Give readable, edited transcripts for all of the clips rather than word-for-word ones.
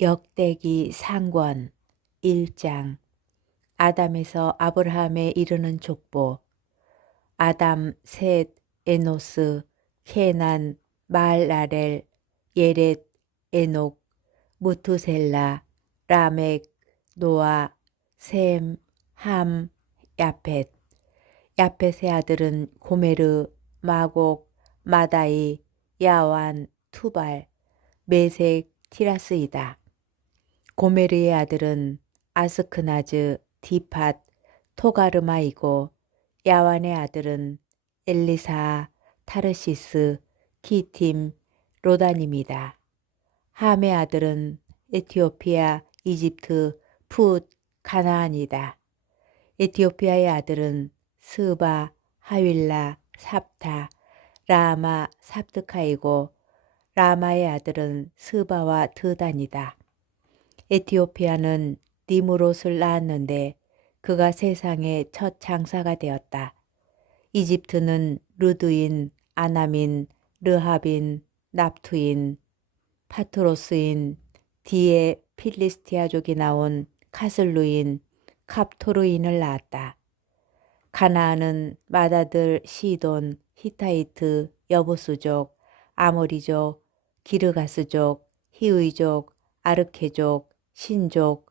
역대기 상권 1장. 아담에서 아브라함에 이르는 족보. 아담, 셋, 에노스, 케난, 마할랄엘, 예렛, 에녹, 무투셀라, 라멕, 노아, 셈, 함, 야펫. 야펫의 아들은 고메르, 마곡, 마다이, 야완, 투발, 메색, 티라스이다. 고메르의 아들은 아스크나즈, 디팟, 토가르마이고 야완의 아들은 엘리사, 타르시스, 키팀, 로다님이다. 함의 아들은 에티오피아, 이집트, 풋, 가나안이다. 에티오피아의 아들은 스바, 하윌라, 삽타, 라마, 삽드카이고 라마의 아들은 스바와 드단이다. 에티오피아는 니무롯을 낳았는데 그가 세상의 첫 장사가 되었다. 이집트는 루드인, 아남인, 르합인, 납투인, 파트로스인, 뒤에 필리스티아족이 나온 카슬루인, 갑토르인을 낳았다. 가나안은 마다들, 시돈, 히타이트, 여부수족, 아모리족, 기르가스족, 히위족, 아르케족, 신족,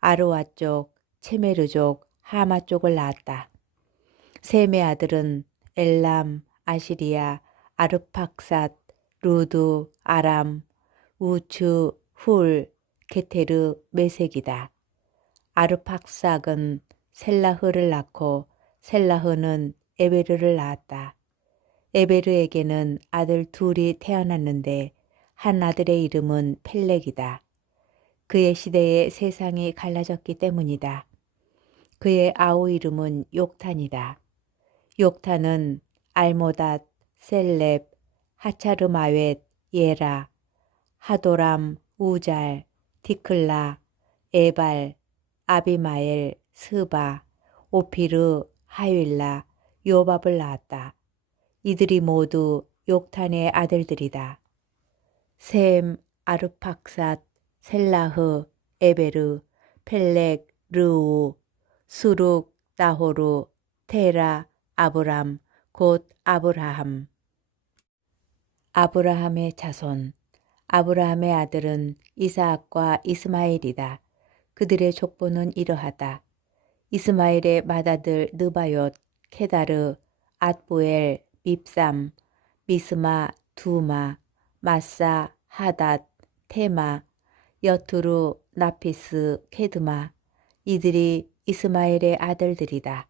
아르와족, 체메르족, 하마족을 낳았다. 셈의 아들은 엘람, 아시리아, 아르팍삿, 루드, 아람, 우추, 훌, 게테르, 메색이다. 아르팍삭은 셀라흐를 낳고 셀라흐는 에베르를 낳았다. 에베르에게는 아들 둘이 태어났는데 한 아들의 이름은 펠렉이다. 그의 시대에 세상이 갈라졌기 때문이다. 그의 아우 이름은 욕탄이다. 욕탄은 알모닷, 셀렙, 하차르마웻, 예라, 하도람, 우잘, 디클라, 에발, 아비마엘, 스바, 오피르, 하윌라, 요밥을 낳았다. 이들이 모두 욕탄의 아들들이다. 셈, 아르팍삿, 셀라흐, 에베르, 펠렉, 르우, 수룩, 나호루, 테라, 아브람, 곧 아브라함. 아브라함의 자손. 아브라함의 아들은 이스하악과 이스마엘이다. 그들의 족보는 이러하다. 이스마엘의 맏아들 느바옅, 케다르, 앗부엘, 밉삼, 미스마, 두마, 마사, 하닷, 테마, 여투루, 나피스, 케드마. 이들이 이스마엘의 아들들이다.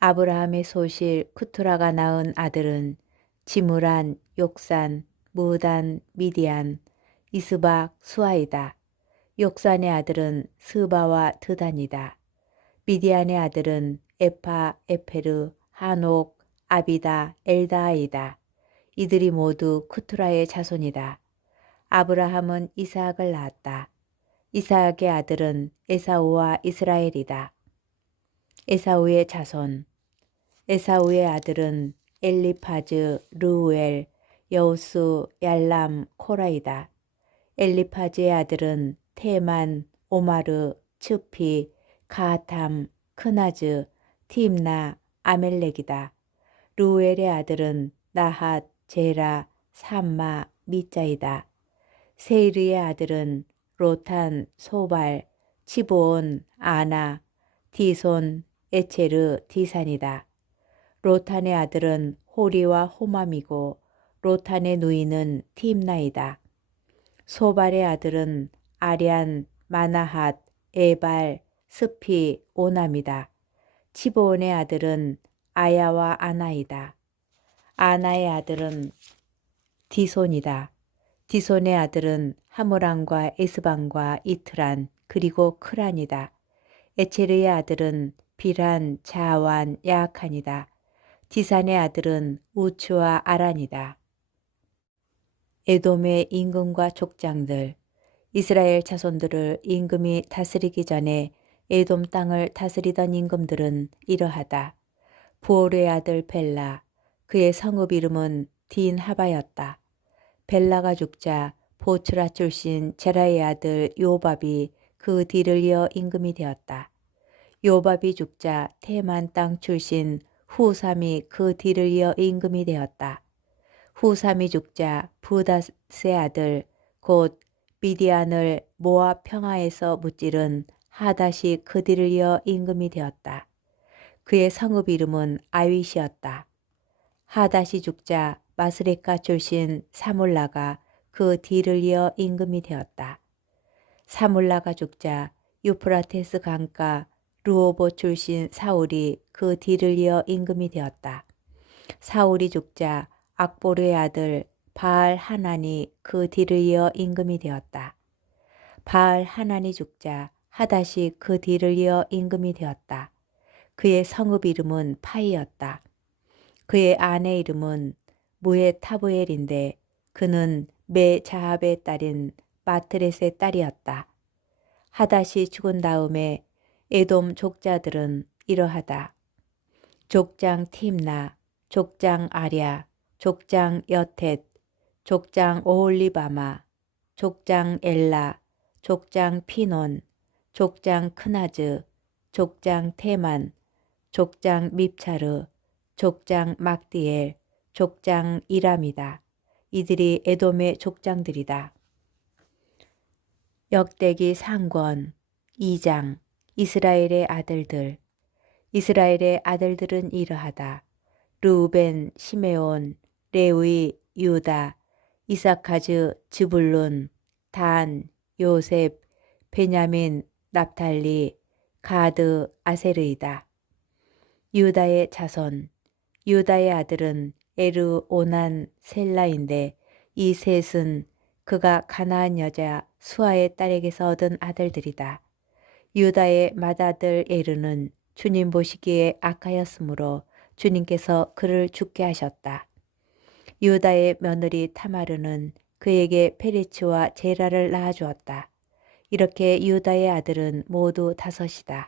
아브라함의 소실 쿠투라가 낳은 아들은 지무란, 욕산, 무단, 미디안, 이스박, 수아이다. 욕산의 아들은 스바와 드단이다. 미디안의 아들은 에파, 에페르, 하녹, 아비다, 엘다아이다. 이들이 모두 쿠투라의 자손이다. 아브라함은 이스하악을 낳았다. 이스하악의 아들은 에사우와 이스라엘이다. 에사우의 자손. 에사우의 아들은 엘리파즈, 르우엘, 여우스, 얄람, 코라이다. 엘리파즈의 아들은 테만, 오마르, 츠피, 가탐, 크나즈, 팀나, 아멜렉이다. 르우엘의 아들은 나핫, 제라, 삼마, 미자이다. 세이르의 아들은 로탄, 소발, 치보온, 아나, 디손, 에체르, 디산이다. 로탄의 아들은 호리와 호맘이고 로탄의 누이는 팀나이다. 소발의 아들은 아련, 마나핫, 에발, 스피, 오남이다. 치보온의 아들은 아야와 아나이다. 아나의 아들은 디손이다. 디손의 아들은 하무란과 에스반과 이트란 그리고 크란이다. 에체르의 아들은 비란, 자완, 야악한이다. 디산의 아들은 우추와 아란이다. 에돔의 임금과 족장들. 이스라엘 자손들을 임금이 다스리기 전에 에돔 땅을 다스리던 임금들은 이러하다. 부올의 아들 벨라, 그의 성읍 이름은 딘하바였다. 벨라가 죽자 보츠라 출신 제라의 아들 요밥이 그 뒤를 이어 임금이 되었다. 요밥이 죽자 테만 땅 출신 후삼이 그 뒤를 이어 임금이 되었다. 후삼이 죽자 부닷의 아들 곧 미디안을 모압 평화에서 무찌른 하닷이 그 뒤를 이어 임금이 되었다. 그의 성읍 이름은 아윗이었다. 하닷이 죽자 마스레카 출신 사물라가 그 뒤를 이어 임금이 되었다. 사물라가 죽자 유프라테스 강가 르호보 출신 사울이 그 뒤를 이어 임금이 되었다. 사울이 죽자 악보르의 아들 바알 하난이 그 뒤를 이어 임금이 되었다. 바알 하난이 죽자 하닷이 그 뒤를 이어 임금이 되었다. 그의 성읍 이름은 파이였다. 그의 아내 이름은 무헤타브엘인데 그는 메자합의 딸인 마트렛의 딸이었다. 하닷이 죽은 다음에 에돔 족자들은 이러하다. 족장 팀나, 족장 아랴, 족장 여텟, 족장 오홀리바마, 족장 엘라, 족장 피논, 족장 크나즈, 족장 테만, 족장 밉차르, 족장 막디엘, 족장 이람이다. 이들이 에돔의 족장들이다. 역대기 상권 2장 이스라엘의 아들들. 이스라엘의 아들들은 이러하다. 르우벤, 시메온, 레위, 유다, 이사카즈, 즈불룬, 단, 요셉, 베냐민, 납탈리, 가드, 아세르이다. 유다의 자손. 유다의 아들은 에르, 오난, 셀라인데 이 셋은 그가 가나안 여자 수아의 딸에게서 얻은 아들들이다. 유다의 맏아들 에르는 주님 보시기에 악하였으므로 주님께서 그를 죽게 하셨다. 유다의 며느리 타마르는 그에게 페레츠와 제라를 낳아주었다. 이렇게 유다의 아들은 모두 5이다.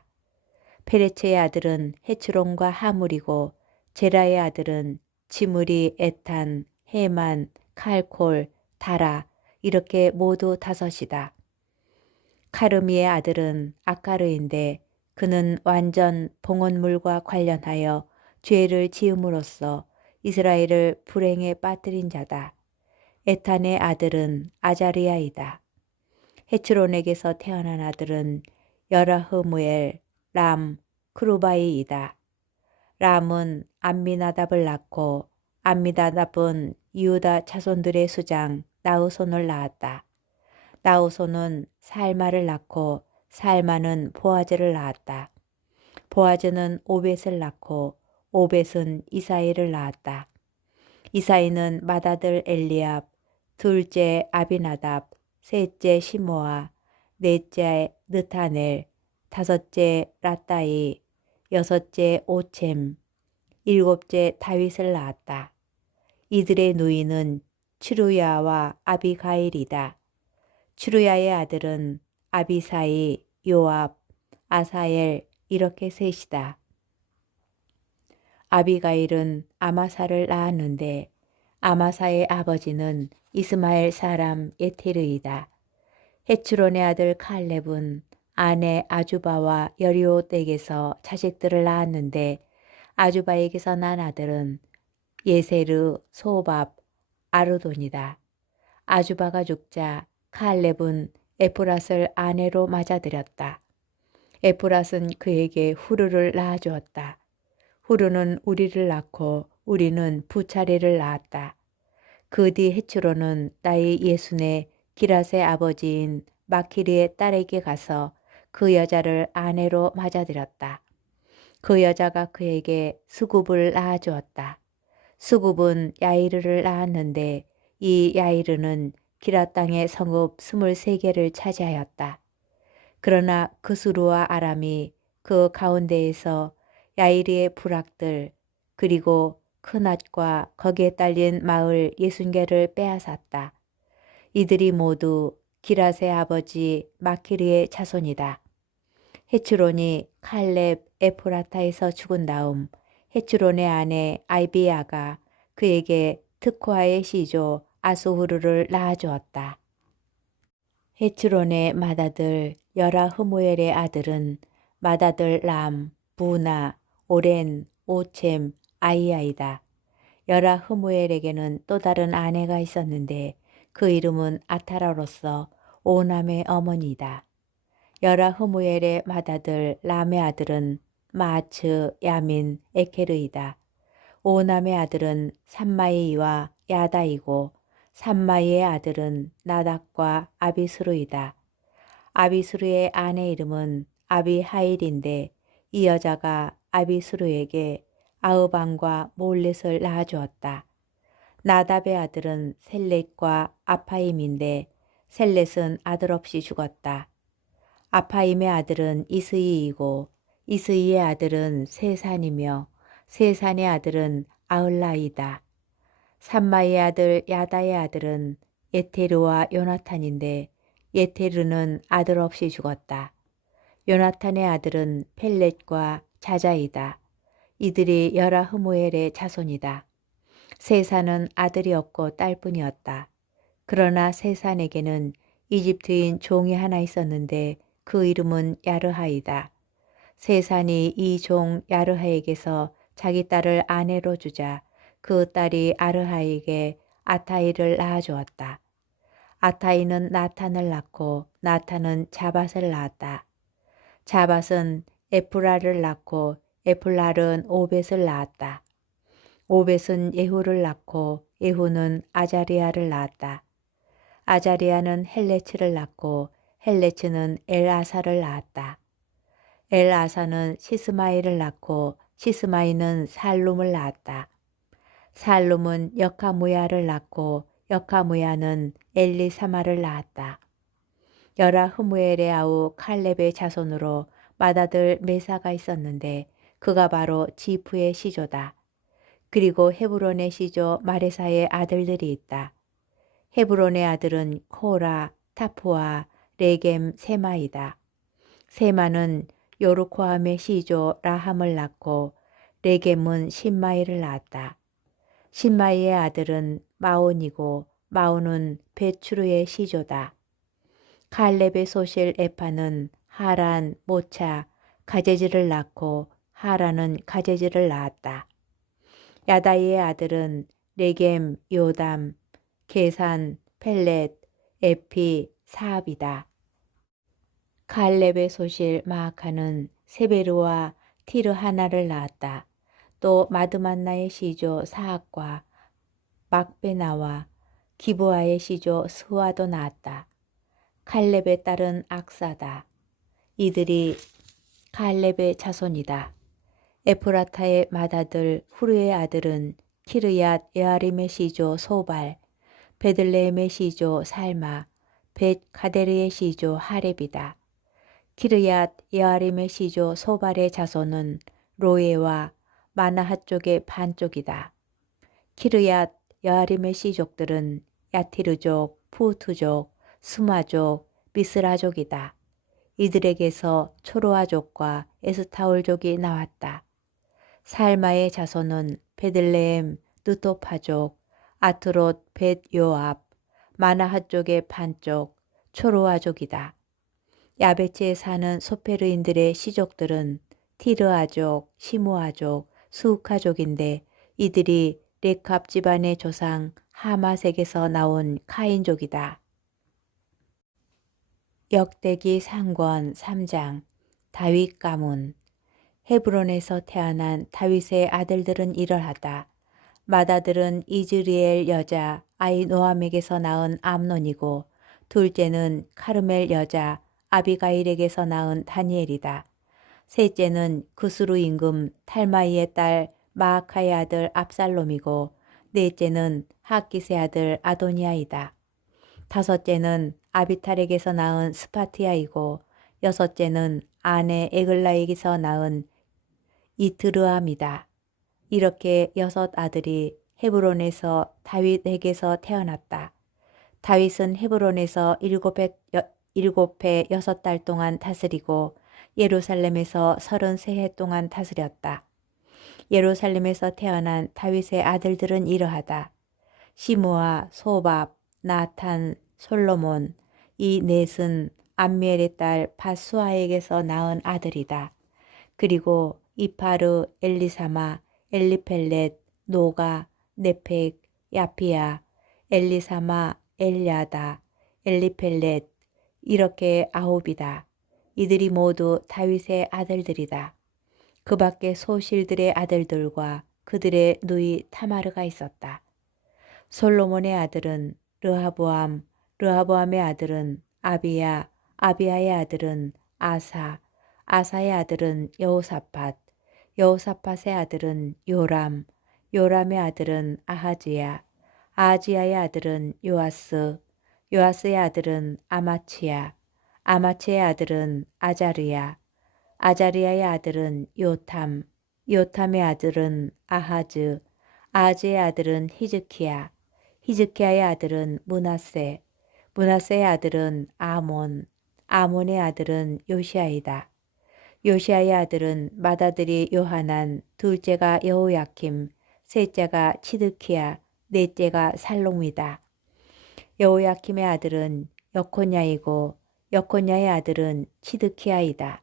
페레츠의 아들은 헤츠론과 하물이고 제라의 아들은 지므리, 에탄, 헤만, 칼콜, 다라 이렇게 모두 5이다. 카르미의 아들은 아까르인데 그는 완전 봉헌물과 관련하여 죄를 지음으로써 이스라엘을 불행에 빠뜨린 자다. 에탄의 아들은 아자리아이다. 헤츠론에게서 태어난 아들은 여라흐무엘, 람, 크루바이이다. 람은 암미나답을 낳고 암미나답은 유다 자손들의 수장 나우손을 낳았다. 나우손은 살마를 낳고 살마는 보아즈를 낳았다. 보아즈는 오벳을 낳고 오벳은 이사이를 낳았다. 이사이는 맏아들 엘리압, 둘째 아비나답, 셋째 시모아, 넷째 느타넬, 다섯째 라따이, 여섯째 오쳔, 일곱째 다윗을 낳았다. 이들의 누이는 추루야와 아비가일이다. 추루야의 아들은 아비사이, 요압, 아사엘 이렇게 셋이다. 아비가일은 아마사를 낳았는데 아마사의 아버지는 이스마엘 사람 예테르이다. 헤츠론의 아들 칼렙은 아내 아주바와 여리오 댁에서 자식들을 낳았는데 아주바에게서 난 아들은 예세르, 소밥, 아르돈이다. 아주바가 죽자 칼렙은 에프랏을 아내로 맞아들였다. 에프랏은 그에게 후르를 낳아주었다. 후르는 우리를 낳고 우리는 부차례를 낳았다. 그 뒤 헤츠로는 나이 예순의 기랏의 아버지인 마키리의 딸에게 가서 그 여자를 아내로 맞아들였다. 그 여자가 그에게 수굽을 낳아주었다. 수굽은 야이르를 낳았는데 이 야이르는 기랏 땅의 성읍 23개를 차지하였다. 그러나 그수르와 아람이 그 가운데에서 야이르의 부락들 그리고 크낫과 거기에 딸린 마을 60개를 빼앗았다. 이들이 모두 기랏의 아버지 마키리의 자손이다. 헤츠론이 칼렙 에프라타에서 죽은 다음 헤츠론의 아내 아이비아가 그에게 트코아의 시조 아수후르를 낳아주었다. 헤츠론의 맏아들 여라흐무엘의 아들은 맏아들 람, 부나, 오렌, 오쳔, 아이아이다. 여라흐무엘에게는 또 다른 아내가 있었는데 그 이름은 아타라로서 오남의 어머니다. 여라흐무엘의 맏아들 람의 아들은 마츠, 야민, 에케르이다. 오남의 아들은 삼마이와 야다이고 삼마이의 아들은 나닥과 아비스루이다. 아비스루의 아내 이름은 아비하일인데 이 여자가 아비스루에게 아흐방과 몰렛을 낳아주었다. 나답의 아들은 셀렛과 아파임인데 셀렛은 아들 없이 죽었다. 아파임의 아들은 이스이이고 이스이의 아들은 세산이며 세산의 아들은 아흘라이다. 삼마의 아들 야다의 아들은 예테르와 요나탄인데 예테르는 아들 없이 죽었다. 요나탄의 아들은 펠렛과 자자이다. 이들이 여라흐무엘의 자손이다. 세산은 아들이 없고 딸뿐이었다. 그러나 세산에게는 이집트인 종이 하나 있었는데 그 이름은 야르하이다. 세산이 이 종 야르하에게서 자기 딸을 아내로 주자 그 딸이 아르하에게 아타이를 낳아주었다. 아타이는 나탄을 낳고 나탄은 자밧을 낳았다. 자밧은 에프라를 낳고 에플랄은 오벳을 낳았다. 오벳은 예후를 낳고 예후는 아자리아를 낳았다. 아자리아는 헬레츠를 낳고 헬레츠는 엘아사를 낳았다. 엘아사는 시스마이를 낳고 시스마이는 살룸을 낳았다. 살룸은 여카무야를 낳고 여카무야는 엘리사마를 낳았다. 여라흐무엘의 아우 칼렙의 자손으로 맏아들 메사가 있었는데 그가 바로 지프의 시조다. 그리고 헤브론의 시조 마레사의 아들들이 있다. 헤브론의 아들은 코라, 타푸아, 레겜, 세마이다. 세마는 요르코함의 시조 라함을 낳고 레겜은 신마이를 낳았다. 신마이의 아들은 마온이고 마온은 베추르의 시조다. 칼렙의 소실 에파는 하란, 모차, 가제지를 낳고 하란은 가제지를 낳았다. 야다이의 아들은 레겜, 요담, 게산, 펠렛, 에피, 사압이다. 칼렙의 소실 마아카는 세베르와 티르 하나를 낳았다. 또 마드만나의 시조 사악과 막베나와 기브아의 시조 스와도 낳았다. 칼렙의 딸은 악사다. 이들이 칼렙의 자손이다. 에프라타의 맏아들 후르의 아들은 키르얏 여아림의 시조 소발, 베들레헴의 시조 살마, 벳 가데르의 시조 하렙이다. 키르얏 여아림의 시조 소발의 자손은 로에와 마나핫 쪽의 반쪽이다. 키르얏 여아림의 시족들은 야티르족, 푸트족, 수마족, 미스라족이다. 이들에게서 초로아족과 에스타올족이 나왔다. 살마의 자손은 베들레헴, 느토파족, 아트롯, 벳 요압, 마나핫 쪽의 반쪽, 초로아족이다. 야베치에 사는 소페르인들의 시족들은 티르아족, 시무아족, 수우카족인데 이들이 레캅 집안의 조상 하마색에서 나온 카인족이다. 역대기 상권 3장 다윗 가문. 헤브론에서 태어난 다윗의 아들들은 이러하다. 맏아들은 이즈리엘 여자 아이노암에게서 낳은 암논이고 둘째는 카르멜 여자 아비가일에게서 낳은 다니엘이다. 셋째는 그스루 임금 탈마이의 딸 마아카의 아들 압살롬이고 넷째는 하깃의 아들 아도니아이다. 다섯째는 아비탈에게서 낳은 스파티아이고 여섯째는 아내 에글라에게서 낳은 이트르암이다. 이렇게 여섯 아들이 헤브론에서 다윗에게서 태어났다. 다윗은 헤브론에서 일곱 해 6달 동안 다스리고 예루살렘에서 33해 동안 다스렸다. 예루살렘에서 태어난 다윗의 아들들은 이러하다. 시므아, 소밥, 나탄, 솔로몬, 이 넷은 암미엘의 딸 밧수아에게서 낳은 아들이다. 그리고 이파르, 엘리사마, 엘리펠렛, 노가, 네펙, 야피야, 엘리사마, 엘야다, 엘리펠렛 이렇게 아홉이다. 이들이 모두 다윗의 아들들이다. 그 밖에 소실들의 아들들과 그들의 누이 타마르가 있었다. 솔로몬의 아들은 르하보암, 르하보암의 아들은 아비야, 아비야의 아들은 아사, 아사의 아들은 여호사밧, 여호사밧의 아들은 요람, 요람의 아들은 아하지야, 아하지야의 아들은 요아스, 요아스의 아들은 아마치야, 아마치의 아들은 아자르야, 아자르야의 아들은 요탐, 요탐의 아들은 아하즈, 아하즈의 아들은 히즈키야, 히즈키야의 아들은 므낫세, 므낫세의 아들은 아몬, 아몬의 아들은 요시아이다. 요시아의 아들은 맏아들이 요하난, 둘째가 여호야킴, 셋째가 치드키야, 넷째가 살롬이다. 여호야킴의 아들은 여코냐이고 여코냐의 아들은 치드키야이다.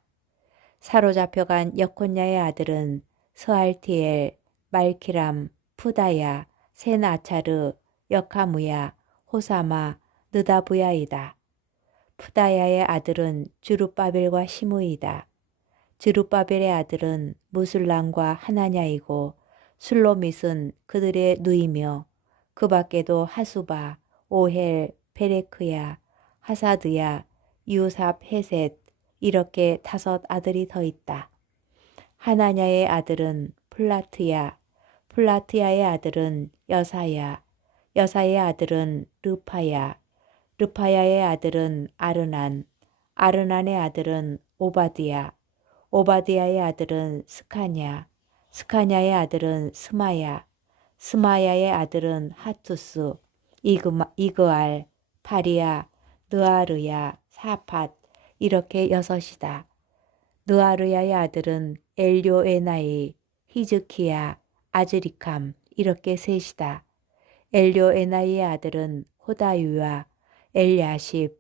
사로잡혀간 여코냐의 아들은 스알티엘, 말키람, 푸다야, 센아차르, 여카무야, 호사마, 느다부야이다. 푸다야의 아들은 주룹바벨과 시므이다. 주룹바벨의 아들은 무술람과 하나냐이고 술로밋은 그들의 누이며 그 밖에도 하수바, 오헬, 베레크야, 하사드야, 유삽, 헤셋 이렇게 다섯 아들이 더 있다. 하나냐의 아들은 플라트야, 플라트야의 아들은 여사야, 여사의 아들은 르파야, 르파야의 아들은 아르난, 아르난의 아들은 오바드야, 오바드야의 아들은 스카냐, 스카냐의 아들은 스마야, 스마야의 아들은 하투스, 이그알, 파리야, 느아르야, 사팟 이렇게 여섯이다. 느아르야의 아들은 엘료에나이, 히즈키야, 아즈리캄 이렇게 셋이다. 엘료에나이의 아들은 호다유야, 엘야십,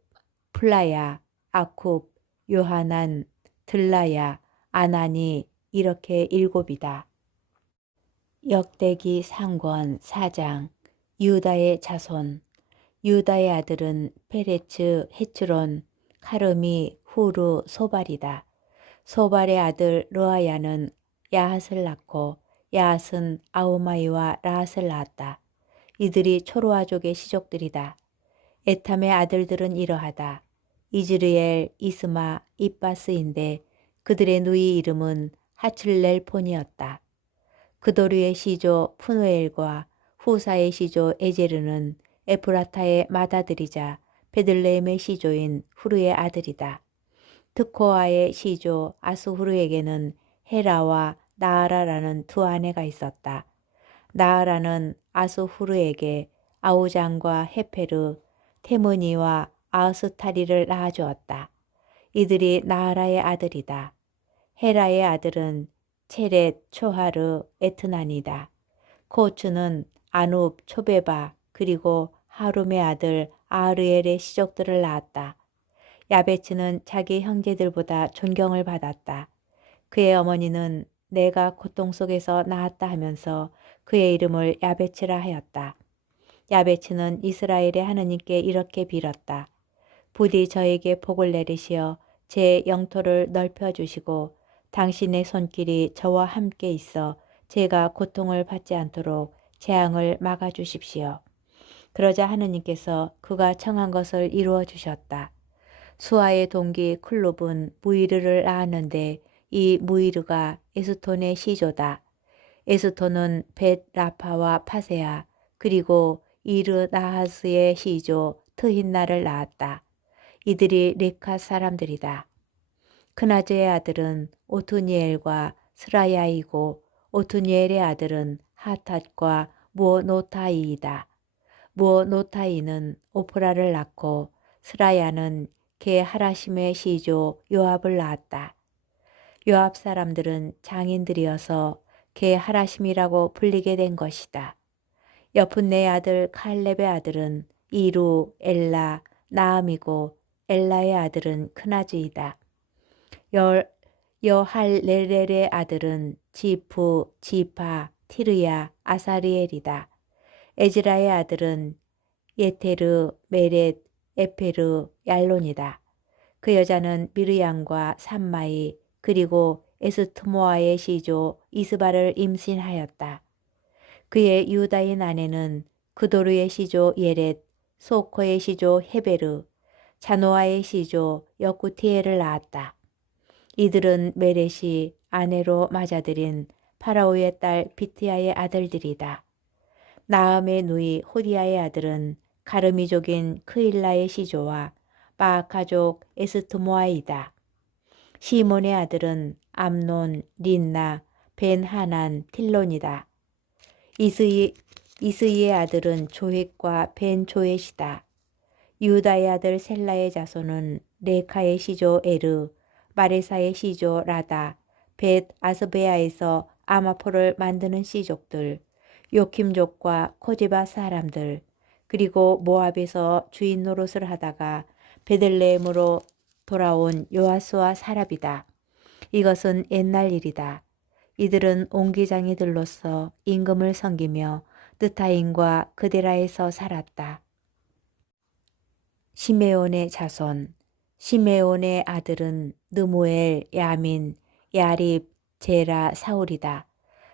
플라야, 아쿱, 요하난, 들라야, 아나니 이렇게 일곱이다. 역대기 상권 4장 유다의 자손 유다의 아들은 페레츠, 헤츠론, 카르미, 후르, 소발이다. 소발의 아들 르아야는 야핫을 낳고 야핫은 아우마이와 라핫을 낳았다. 이들이 초로아족의 시족들이다. 에탐의 아들들은 이러하다. 이즈르엘, 이스마, 입바스인데 그들의 누이 이름은 하칠렐폰이었다. 그도르의 시조 푸누엘과 후사의 시조 에제르는 에프라타의 맏아들이자 베들레헴의 시조인 후르의 아들이다. 드코아의 시조 아스후르에게는 헤라와 나아라라는 두 아내가 있었다. 나아라는 아스후르에게 아우장과 헤페르, 테무니와 아스타리를 낳아주었다. 이들이 나아라의 아들이다. 헤라의 아들은 체렛, 초하르, 에트난이다. 코추는 아눕, 초베바, 그리고 하룸의 아들 아르엘의 시족들을 낳았다. 야베츠는 자기 형제들보다 존경을 받았다. 그의 어머니는 내가 고통 속에서 낳았다 하면서 그의 이름을 야베츠라 하였다. 야베츠는 이스라엘의 하느님께 이렇게 빌었다. 부디 저에게 복을 내리시어 제 영토를 넓혀주시고 당신의 손길이 저와 함께 있어 제가 고통을 받지 않도록 재앙을 막아주십시오. 그러자 하느님께서 그가 청한 것을 이루어 주셨다. 수아의 동기 클룹은 무이르를 낳았는데 이 무이르가 에스톤의 시조다. 에스톤은 벳 라파와 파세아 그리고 이르 나하스의 시조 트힌나를 낳았다. 이들이 레카 사람들이다. 크나즈의 아들은 오투니엘과 스라야이고 오투니엘의 아들은 하탓과 무오노타이이다. 무오노타이는 오프라를 낳고 스라야는 게 하라심의 시조 요압을 낳았다. 요압 사람들은 장인들이어서 게 하라심이라고 불리게 된 것이다. 여푼네의 아들 칼렙의 아들은 이루, 엘라, 나암이고 엘라의 아들은 크나즈이다. 여할레렐의 아들은 지프, 지파, 티르야, 아사리엘이다. 에즈라의 아들은 예테르, 메렛, 에페르, 얄론이다. 그 여자는 미르양과 삼마이 그리고 에스트모아의 시조 이스바를 임신하였다. 그의 유다인 아내는 그도르의 시조 예렛, 소코의 시조 헤베르, 자노아의 시조 여쿠티엘을 낳았다. 이들은 메렛이 아내로 맞아들인 파라오의 딸 비트야의 아들들이다. 나암의 누이 호디야의 아들은 가르미족인 크일라의 시조와 마아카족 에스트모아이다. 시몬의 아들은 암논, 린나, 벤하난, 틸론이다. 이스이의 아들은 조헷과 벤조헷이다. 유다의 아들 셀라의 자손은 레카의 시조 에르, 마레사의 시조 라다, 벳 아스베아에서 아마포를 만드는 시족들, 요킴족과 코지바 사람들, 그리고 모압에서 주인 노릇을 하다가 베들레헴으로 돌아온 요아스와 사랍이다. 이것은 옛날 일이다. 이들은 옹기장이들로서 임금을 섬기며 느타임과 그데라에서 살았다. 시메온의 자손. 시메온의 아들은 느무엘, 야민, 야립, 제라, 사울이다.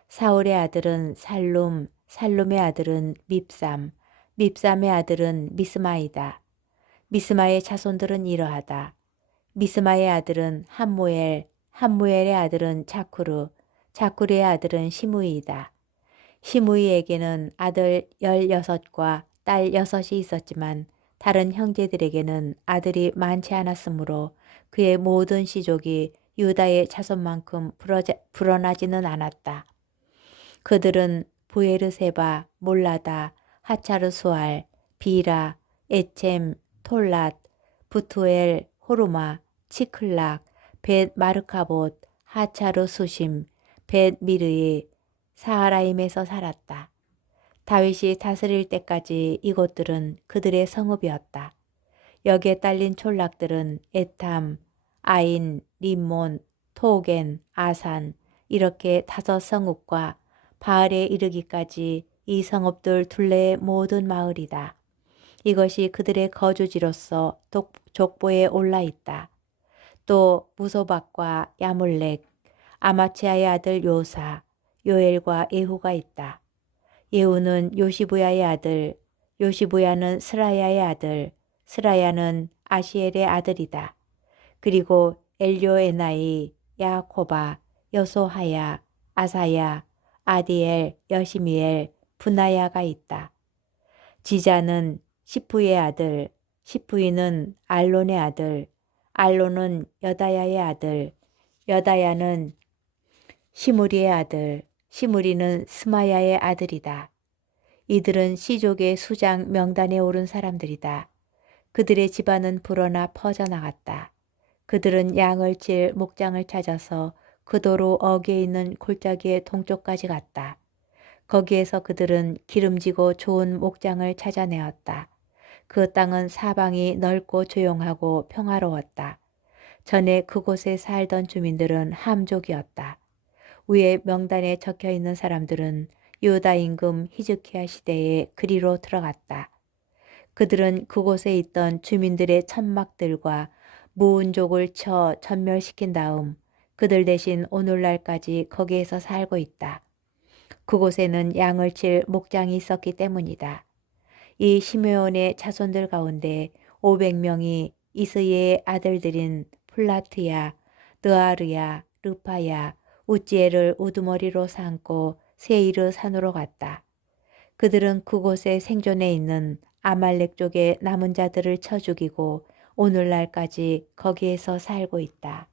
사울의 아들은 살룸, 살룸의 아들은 밉삼, 밉삼의 아들은 미스마이다. 미스마의 자손들은 이러하다. 미스마의 아들은 함무엘, 함무엘의 아들은 자쿠르, 자쿠르의 아들은 시므이이다. 시므이에게는 아들 16과 딸 6이 있었지만 다른 형제들에게는 아들이 많지 않았으므로 그의 모든 시족이 유다의 자손만큼 불어나지는 않았다. 그들은 부에르세바, 몰라다, 하차르수알, 비라, 에쳔, 톨랏, 부투엘, 호르마, 치클락, 벳 마르카봇, 하차르 수심, 벳 미르이, 사하라임에서 살았다. 다윗이 다스릴 때까지 이곳들은 그들의 성읍이었다. 여기에 딸린 촌락들은 에탐, 아인, 림몬, 토겐, 아산 이렇게 5 성읍과 바알에 이르기까지 이 성읍들 둘레의 모든 마을이다. 이것이 그들의 거주지로서 족보에 올라 있다. 또 무소박과 야물렉, 아마치아의 아들 요사, 요엘과 예후가 있다. 예후는 요시부야의 아들, 요시부야는 스라야의 아들, 스라야는 아시엘의 아들이다. 그리고 엘요에나이, 야코바, 여소하야, 아사야, 아디엘, 여시미엘, 분하야가 있다. 지자는 시프의 아들, 시프이는 알론의 아들, 알론은 여다야의 아들, 여다야는 시므리의 아들, 시므리는 스마야의 아들이다. 이들은 시족의 수장 명단에 오른 사람들이다. 그들의 집안은 불어나 퍼져나갔다. 그들은 양을 칠 목장을 찾아서 그 도로 어귀에 있는 골짜기의 동쪽까지 갔다. 거기에서 그들은 기름지고 좋은 목장을 찾아내었다. 그 땅은 사방이 넓고 조용하고 평화로웠다. 전에 그곳에 살던 주민들은 함족이었다. 위에 명단에 적혀있는 사람들은 유다 임금 히즈키야 시대에 그리로 들어갔다. 그들은 그곳에 있던 주민들의 천막들과 무운족을 쳐 전멸시킨 다음 그들 대신 오늘날까지 거기에서 살고 있다. 그곳에는 양을 칠 목장이 있었기 때문이다. 이 시므온의 자손들 가운데 500명이 이스의 아들들인 플라트야, 느아르야, 르파야, 우지엘을 우두머리로 삼고 세이르 산으로 갔다. 그들은 그곳에 생존해 있는 아말렉 쪽의 남은 자들을 쳐 죽이고 오늘날까지 거기에서 살고 있다.